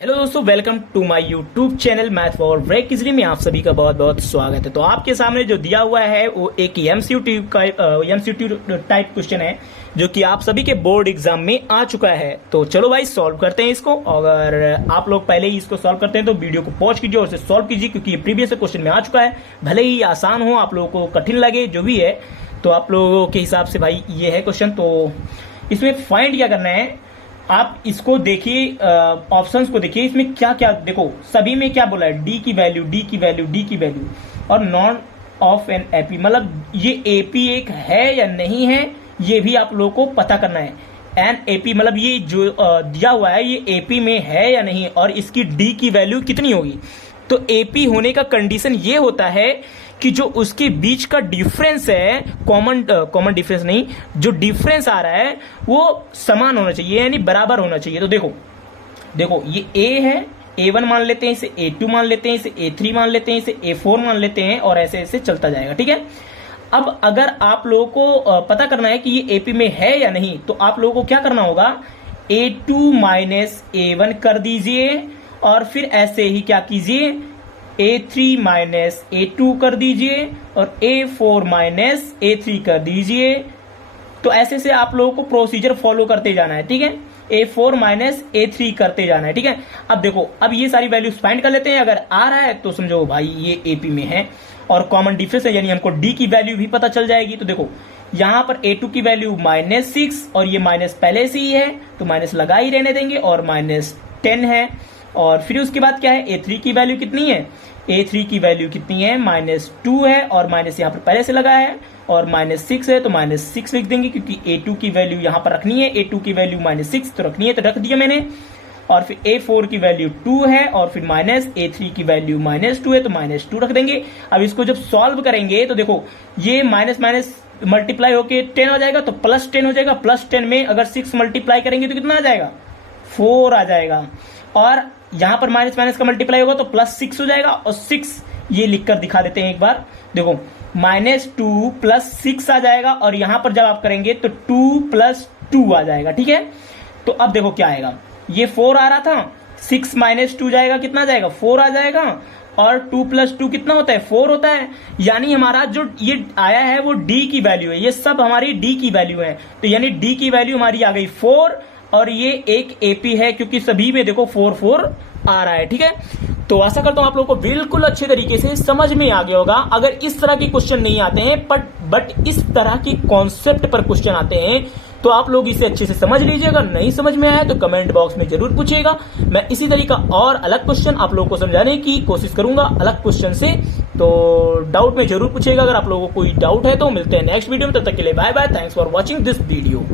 Hello दोस्तों, welcome to my YouTube channel math for break easily में आप सभी का बहुत बहुत स्वागत है। तो आपके सामने जो दिया हुआ है वो एक एमसीक्यू टाइप क्वेश्चन है जो कि आप सभी के बोर्ड एग्जाम में आ चुका है। तो चलो भाई सॉल्व करते हैं इसको। अगर आप लोग पहले ही इसको सॉल्व करते हैं तो वीडियो को पॉज कीजिए और इसे सॉल्व कीजिए, क्योंकि ये प्रीवियस क्वेश्चन में आ चुका है। भले ही आसान हो, आप लोगों को कठिन लगे, जो भी है, तो आप लोगों के हिसाब से भाई ये है क्वेश्चन। तो इसमें फाइंड क्या करना है, आप इसको देखिए, ऑप्शंस को देखिए, इसमें क्या क्या देखो, सभी में क्या बोला है, डी की वैल्यू, डी की वैल्यू, डी की वैल्यू, और नॉन ऑफ एन एपी, मतलब ये एपी एक है या नहीं है, ये भी आप लोगों को पता करना है। एन एपी मतलब ये जो दिया हुआ है ये एपी में है या नहीं, और इसकी डी की वैल्यू कितनी होगी। तो एपी होने का कंडीशन ये होता है कि जो उसके बीच का डिफरेंस है, कॉमन डिफरेंस नहीं, जो डिफरेंस आ रहा है वो समान होना चाहिए, यानी बराबर होना चाहिए। तो देखो ये ए है, A1 मान लेते हैं, इसे A2 मान लेते हैं, इसे A3 मान लेते हैं, इसे A4 मान लेते हैं, और ऐसे ऐसे चलता जाएगा। ठीक है। अब अगर आप लोगों को पता करना है कि ये एपी में है या नहीं, तो आप लोगों को क्या करना होगा, A2 माइनस A1 कर दीजिए, और फिर ऐसे ही क्या कीजिए, A3 माइनस A2 कर दीजिए, और A4 माइनस A3 कर दीजिए। तो ऐसे से आप लोगों को प्रोसीजर फॉलो करते जाना है। ठीक है। A4 माइनस A3 करते जाना है। ठीक है। अब देखो, अब ये सारी वैल्यूज फाइंड कर लेते हैं। अगर आ रहा है तो समझो भाई ये एपी में है, और कॉमन डिफरेंस है, यानी हमको डी की वैल्यू भी पता चल जाएगी। तो देखो यहां पर A2 की वैल्यू -6, और ये माइनस पहले से ही है तो माइनस लगा ही रहने देंगे, और -10 है। और फिर उसके बाद क्या है, A3 की वैल्यू कितनी है, A3 की वैल्यू कितनी है, -2 है, और माइनस यहाँ पर पहले से लगा है, और -6 है तो -6 लिख देंगे, क्योंकि A2 की वैल्यू यहाँ पर रखनी है, A2 की वैल्यू -6 तो रखनी है, तो रख दिया मैंने। और फिर A4 की वैल्यू 2 है, और फिर माइनस A3 की वैल्यू -2 है तो -2 रख देंगे। अब इसको जब सॉल्व करेंगे तो देखो ये माइनस माइनस मल्टीप्लाई होके 10 हो जाएगा, तो +10 हो जाएगा। +10 में अगर 6 मल्टीप्लाई करेंगे तो कितना आ जाएगा, 4 आ जाएगा। और यहां पर माइनस माइनस का मल्टीप्लाई होगा तो +6 हो जाएगा, और 6 ये लिखकर दिखा देते हैं एक बार। देखो -2 + 6 आ जाएगा, और यहां पर जब आप करेंगे तो 2 + 2 आ जाएगा। ठीक है। तो अब देखो क्या आएगा, ये 4 आ रहा था, 6 - 2 जाएगा, कितना जाएगा, 4 आ जाएगा, और 2 + 2 कितना होता है, 4 होता है। यानी हमारा जो ये आया है वो डी की वैल्यू है, ये सब हमारी डी की वैल्यू है। तो यानी डी की वैल्यू हमारी आ गई 4, और ये एक एपी है, क्योंकि सभी में देखो 4 4 आ रहा है। ठीक है। तो आशा करता हूं आप लोगों को बिल्कुल अच्छे तरीके से समझ में आ गया होगा। अगर इस तरह के क्वेश्चन नहीं आते हैं बट इस तरह की कॉन्सेप्ट पर क्वेश्चन आते हैं, तो आप लोग इसे अच्छे से समझ लीजिए। अगर नहीं समझ में आया तो कमेंट बॉक्स में जरूर पूछिएगा। मैं इसी तरीका और अलग क्वेश्चन आप लोगों को समझाने की कोशिश करूंगा अलग क्वेश्चन से। तो डाउट में जरूर पूछिएगा। अगर आप लोगों को कोई डाउट है तो मिलते हैं नेक्स्ट वीडियो में। तब तक के लिए bye bye. Thanks for watching this video.